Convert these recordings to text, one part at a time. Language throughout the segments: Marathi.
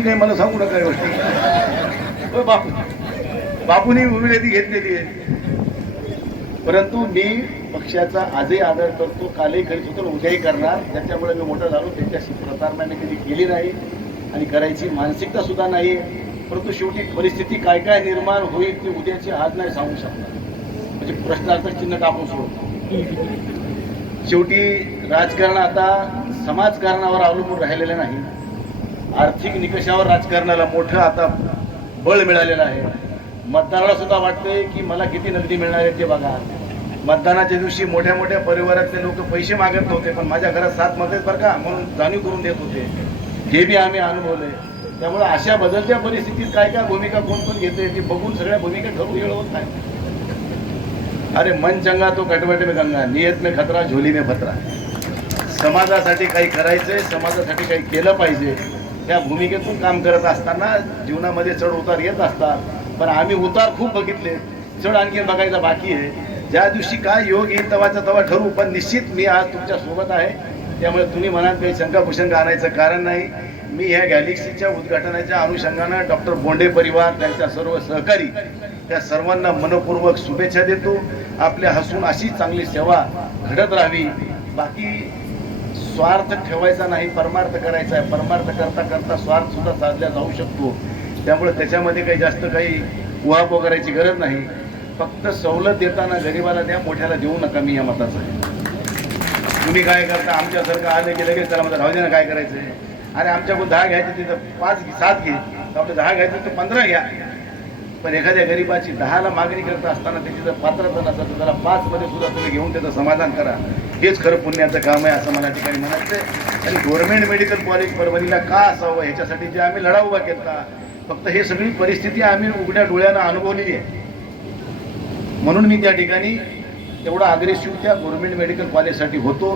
तुम्ही काही मला सांगू नका गोष्टी. बापूंनी उमेदवारी घेतलेली आहे, परंतु मी पक्षाचा आजही आदर करतो, कालही करीत होतो, उद्याही करणार. त्याच्यामुळे मी मोठा झालो. त्याच्याशी प्रतारणा मी कधी केली नाही आणि करायची मानसिकता सुद्धा नाही. परंतु शेवटी परिस्थिती काय काय निर्माण होईल ती उद्याची आज नाही सांगू शकणार. म्हणजे प्रश्नार्थ चिन्ह टाकून सोडतो. शेवटी राजकारण आता समाजकारणावर अवलंबून राहिलेलं नाही. आर्थिक निकषावर राजकारणाला मोठं आता बळ मिळालेलं आहे. मतदाराला सुद्धा वाटतंय की मला किती नगदी मिळणार आहे ते बघा. मतदानाच्या दिवशी मोठ्या मोठ्या परिवारातले लोक पैसे मागत नव्हते, पण माझ्या घरात 7 मत आहेत बरं का म्हणून जाणीव करून देत होते. हे बी आम्ही अनुभवलंय. त्यामुळे अशा बदलत्या परिस्थितीत काय काय भूमिका कोण कोण घेते ती बघून सगळ्या भूमिका ठरवून येळ होत नाही. अरे मन चंगा तो कटवट में गंगा, नियत में खतरा झोली में फतरा. समाजासाठी काही करायचंय, समाजासाठी काही केलं पाहिजे, त्या भूमिकेतून काम करत असताना जीवनामध्ये चढ उतार येत असतात. पण आम्ही उतार खूप बघितले, चढ आणखी बघायचा बाकी आहे. ज्या दिवशी काय योग येईल तेव्हाचा तेव्हा ठरवू. पण निश्चित मी आज तुमच्या सोबत आहे. त्यामुळे तुम्ही मनात काही शंका कुशंका आणायचं कारण नाही. मी ह्या गॅलेक्सीच्या उद्घाटनाच्या अनुषंगानं डॉक्टर बोंडे परिवार, त्यांच्या सर्व सहकारी, त्या सर्वांना मनपूर्वक शुभेच्छा देतो. आपल्या हसून अशीच चांगली सेवा घडत राहावी. बाकी स्वार्थ ठेवायचा नाही, परमार्थ करायचा आहे. परमार्थ करता करता स्वार्थ सुद्धा साधला जाऊ शकतो. त्यामुळे त्याच्यामध्ये काही जास्त काही उहापोह करायची गरज नाही. फक्त सवलत देताना गरिबाला द्या, मोठ्याला देऊ नका. मी या मताचा आहे. तुम्ही काय करता, आमच्यासारखं आले की लगेच त्याला राहू दे ना, काय करायचं आहे. अरे आमच्याकडून 10 घ्यायचे तिथं 5 7 घे, आपलं 10 घ्यायचं तर 15 घ्या. पण एखाद्या गरिबाची 10ला मागणी करत असताना त्याची जर पात्रता नसेल तर त्याला 5 मध्ये सुद्धा तुम्ही घेऊन त्याचं समाधान करा. हेच खरं पुण्याचं काम आहे असं मला ठिकाणी म्हणायचं आहे. आणि गव्हर्नमेंट मेडिकल कॉलेज परभणीला का असावं ह्याच्यासाठी जे आम्ही लढा उभा केला. फक्त हे सगळी परिस्थिती आम्ही उघड्या डोळ्यानं अनुभवलेली आहे. म्हणून मी त्या ठिकाणी तेवढा अग्रेसिव्ह त्या गव्हर्नमेंट मेडिकल कॉलेजसाठी होतो.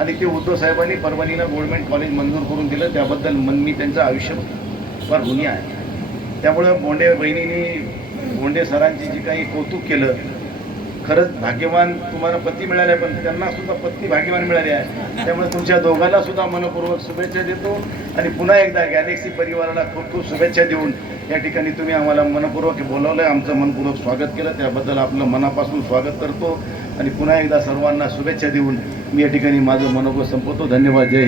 आणि ते उद्धव साहेबांनी परभणीला गव्हर्नमेंट कॉलेज मंजूर करून दिलं. त्याबद्दल मी त्यांचं आयुष्यभर ऋणी आहे. त्यामुळं बोंडे बहिणींनी, बोंडे सरांची जी काही कौतुक केलं, खरंच भाग्यवान तुम्हाला पती मिळाले, पण त्यांना सुद्धा पत्नी भाग्यवान मिळाली आहे. त्यामुळे तुमच्या दोघांना सुद्धा मनपूर्वक शुभेच्छा देतो. आणि पुन्हा एकदा गॅलेक्सी परिवाराला खूप खूप शुभेच्छा देऊन या ठिकाणी तुम्ही आम्हाला मनपूर्वक बोलावलं, आमचं मनपूर्वक स्वागत केलं, त्याबद्दल आपलं मनापासून स्वागत करतो. आणि पुन्हा एकदा सर्वांना शुभेच्छा देऊन मी या ठिकाणी माझं मनोगत संपवतो. धन्यवाद. जय हिंद.